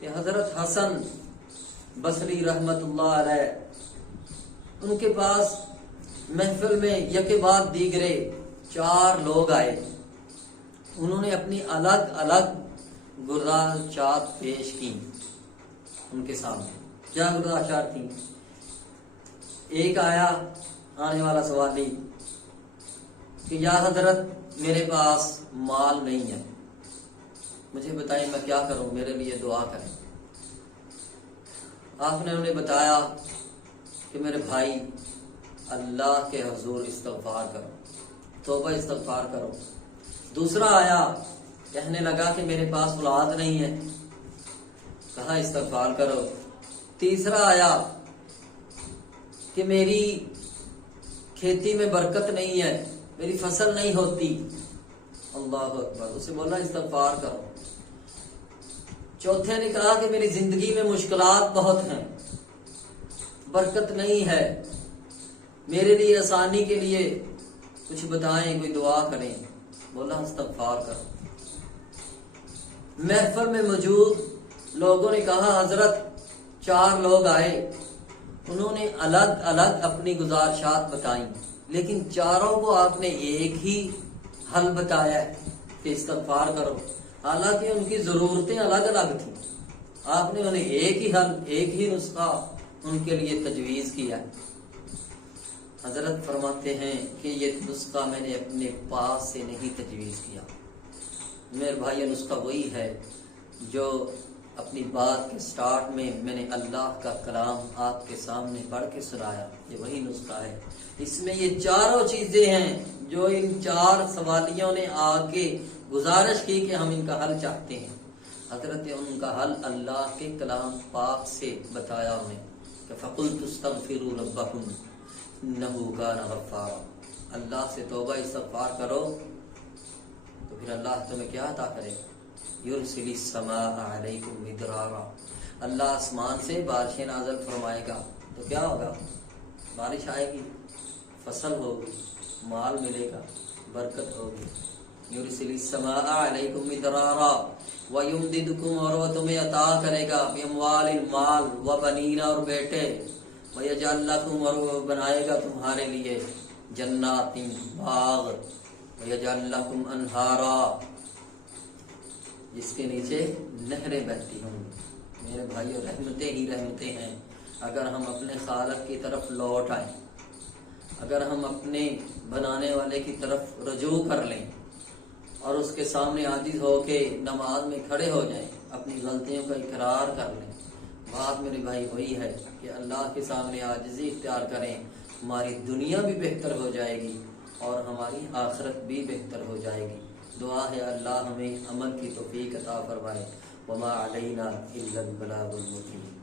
کہ حضرت حسن بصری رحمت اللہ علیہ ان کے پاس محفل میں یکے بعد دیگرے 4 لوگ آئے. انہوں نے اپنی الگ الگ گزارشات پیش کی ان کے سامنے. کیا گزارشات تھیں؟ ایک آیا آنے والا سوالی کہ یا حضرت میرے پاس مال نہیں ہے، مجھے بتائیں میں کیا کروں، میرے لیے دعا کریں. آپ نے انہیں بتایا کہ میرے بھائی اللہ کے حضور استغفار کرو، توبہ استغفار کرو. دوسرا آیا کہنے لگا کہ میرے پاس اولاد نہیں ہے، کہا استغفار کرو. تیسرا آیا کہ میری کھیتی میں برکت نہیں ہے، میری فصل نہیں ہوتی. اللہ اکبر، اسے بولا استغفار کرو. چوتھے نے کہا کہ میری زندگی میں مشکلات بہت ہیں، برکت نہیں ہے، میرے لیے آسانی کے لیے کچھ بتائیں، کوئی دعا کریں. بولا استغفار کرو. محفل میں موجود لوگوں نے کہا حضرت 4 لوگ آئے، انہوں نے الگ الگ اپنی گزارشات بتائیں، لیکن چاروں کو آپ نے ایک ہی حل بتایا ہے کہ استغفار کرو. حالانکہ ان کی ضرورتیں الگ الگ تھیں، آپ نے انہیں ایک ہی حل، ایک ہی نسخہ ان کے لیے تجویز کیا. حضرت فرماتے ہیں کہ یہ نسخہ میں نے اپنے پاس سے نہیں تجویز کیا. میرے بھائی یہ نسخہ وہی ہے جو اپنی بات کے سٹارٹ میں نے اللہ کا کلام آپ کے سامنے پڑھ کے سنایا. یہ وہی نسخہ ہے. اس میں یہ چاروں چیزیں ہیں جو ان 4 سوالیوں نے آگے گزارش کی کہ ہم ان کا حل چاہتے ہیں. حضرت ان کا حل اللہ کے کلام پاک سے بتایا انہیں کہ فَقُلْتُ اسْتَغْفِرُوا رَبَّكُمْ إِنَّهُ كَانَ غَفَّارًا. اللہ سے توبہ استغفار کرو تو پھر اللہ تمہیں کیا عطا کرے گا؟ یرسل السماء علیکم مدرارا. اللہ آسمان سے بارشیں نازل فرمائے گا تو کیا ہوگا؟ بارش آئے گی، فصل ہوگی، مال ملے گا، برکت ہوگی. یرسل السماء علیکم مدرارا ویمددکم، اور وہ تمہیں عطا کرے گا باموال مال وبنین، اور بیٹے، ویجعل لکم، اور وہ بنائے گا تمہارے لیے جنات باغ، ویجعل لکم انہارا، جس کے نیچے نہریں بہتی ہوں. میرے بھائیو رحمتیں ہی رحمتیں ہیں. اگر ہم اپنے خالق کی طرف لوٹ آئیں، اگر ہم اپنے بنانے والے کی طرف رجوع کر لیں اور اس کے سامنے عاجز ہو کے نماز میں کھڑے ہو جائیں، اپنی غلطیوں کا اقرار کر لیں، بات میرے بھائی وہی ہے کہ اللہ کے سامنے عاجزی اختیار کریں، ہماری دنیا بھی بہتر ہو جائے گی اور ہماری آخرت بھی بہتر ہو جائے گی. دعا ہے اللہ ہمیں عمل کی توفیق عطا فرمائے. وما علینا الا البلاغ المبین.